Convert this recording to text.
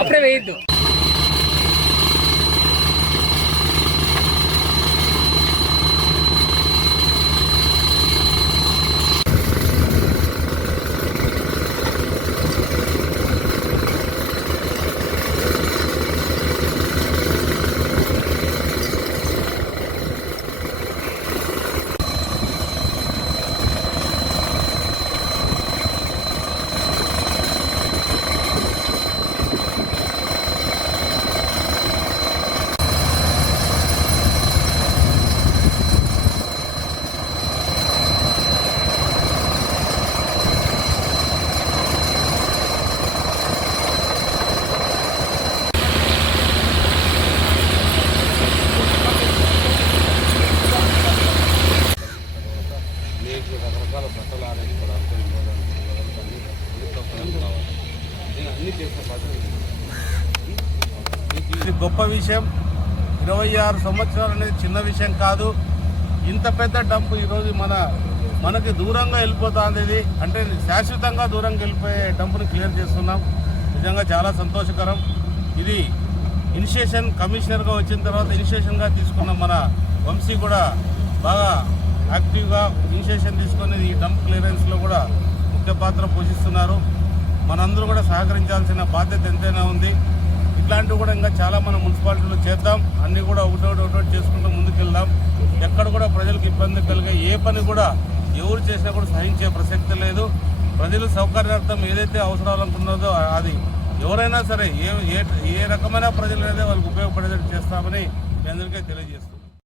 అప్పుడే వేయద్దు. ఇది గొప్ప విషయం. ఇరవై ఆరు సంవత్సరాలు అనేది చిన్న విషయం కాదు. ఇంత పెద్ద డంప్ ఈరోజు మన మనకి దూరంగా వెళ్ళిపోతుంది ఇది. అంటే శాశ్వతంగా దూరంగా వెళ్ళిపోయే డంప్ని క్లియర్ చేస్తున్నాం. నిజంగా చాలా సంతోషకరం. ఇది ఇనిషియేషన్ కమిషనర్గా వచ్చిన తర్వాత ఇనిషియేషన్గా తీసుకున్న మన వంశీ కూడా బాగా యాక్టివ్గా ఇనిషియేషన్ తీసుకొని ఈ డంప్ క్లియరెన్స్లో కూడా ముఖ్య పాత్ర పోషిస్తున్నారు. మనందరూ కూడా సహకరించాల్సిన బాధ్యత ఎంతైనా ఉంది. ఇట్లాంటివి కూడా ఇంకా చాలా మన మున్సిపాలిటీలో చేద్దాం. అన్నీ కూడా ఒకటోటి ఒకటోటి చేసుకుంటూ ముందుకెళ్దాం. ఎక్కడ కూడా ప్రజలకు ఇబ్బంది కలిగే ఏ పని కూడా ఎవరు చేసినా కూడా సహించే ప్రసక్తి లేదు. ప్రజల సౌకర్యార్థం ఏదైతే అవసరాలు అనుకున్నదో అది ఎవరైనా సరే ఏ ఏ రకమైన ప్రజలు అయితే వాళ్ళకి ఉపయోగపడేది చేస్తామని మీ అందరికీ తెలియజేస్తున్నాం